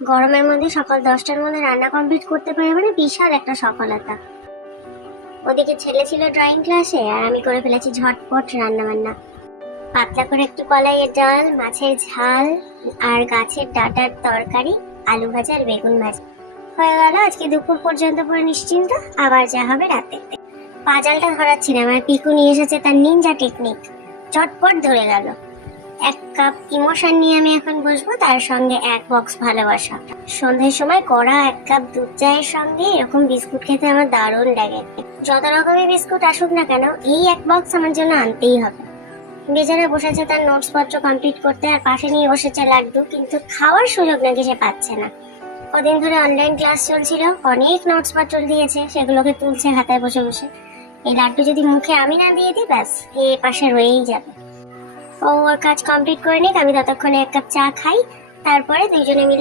গরমের মধ্যে সকাল 10টার মধ্যে রান্না কমপ্লিট করতে পারে মানে বিশাল একটা সফলতা। ওদিকে ছেলে ছিল ড্রয়িং ক্লাসে, আর আমি করে ফেলেছি ঝটপট রান্না বান্না। পাতলা করে একটু কলাইয়ের ডাল, মাছের ঝাল, আর গাছের ডাঁটার তরকারি, আলু ভাজা আর বেগুন ভাজা হয়ে গেল। আজকে দুপুর পর্যন্ত পুরো নিশ্চিন্ত, আবার যা হবে রাতে। পাজালটা ধরাচ্ছি না, আমার পিকু নিয়ে এসেছে তার নিনজা টেকনিক, চটপট ধরে গেল। 1 কাপ ইমোশন নিয়ে আমি এখন বসবো, তার সঙ্গে 1 বক্স ভালোবাসা। সন্ধ্যের সময় কড়া 1 কাপ দুধ চায়ের সঙ্গে এরকম বিস্কুট খেতে আমার দারুণ লাগে। যত রকমের বিস্কুট আসুক না কেন, এই 1 বক্স আমার জন্য আনতেই হবে। বেচারা বসেছে তার নোটস পত্র কমপ্লিট করতে, আর পাশে নিয়ে বসেছে লাড্ডু, কিন্তু খাওয়ার সুযোগ নাকি সে পাচ্ছে না। কদিন ধরে অনলাইন ক্লাস চলছিল, অনেক নোটস পত্র দিয়েছে, সেগুলোকে তুলছে খাতায় বসে বসে। এই লাড্ডু যদি মুখে আমি না দিয়ে দিই, ব্যাস এ পাশে রয়েই যাবে। ও ওর কাজ কমপ্লিট করে নিক, আমি ততক্ষণে 1 কাপ চা খাই, তারপরে দুজনে মিলে